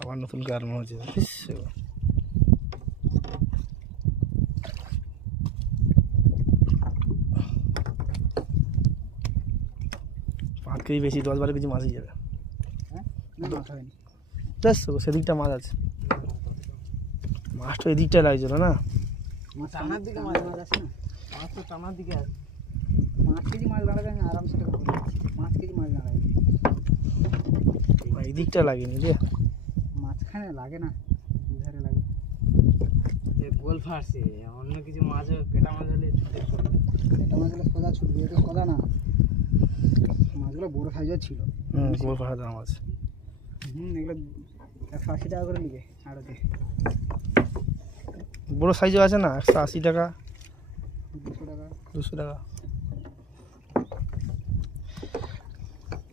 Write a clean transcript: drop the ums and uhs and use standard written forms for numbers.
আবার নতুন কারণ হচ্ছে পাঁচ কেজি বেশি 10-12 কেজি মাছই যাবে। বেশ তো সেদিকটা মাছ আছে, মাছটা এদিকটা লাগছিল না, টানার দিকে মাছ আছে না, মাছ তো টানার দিকে আছে। 5 কেজি মাছ দাঁড়াবে আরামসে, 5 কেজি মাছ দাঁড়াবে। এই দিকটা লাগেনি রে, মাঝখানে লাগে না, দুধারে লাগে। গোল ফাটছে, অন্য কিছু মাছ পেটা মাছ হলে পেটা মাছ হলে সোজা ছুটবে, এটা সোজা না, মাছগুলো বড় সাইজের ছিল। গোল ফাটা দাম আছে। এগুলো 180 টাকা করে নিবে আড়তে। বড় সাইজও আছে না, 180 টাকা, 200 টাকা, 200 টাকা।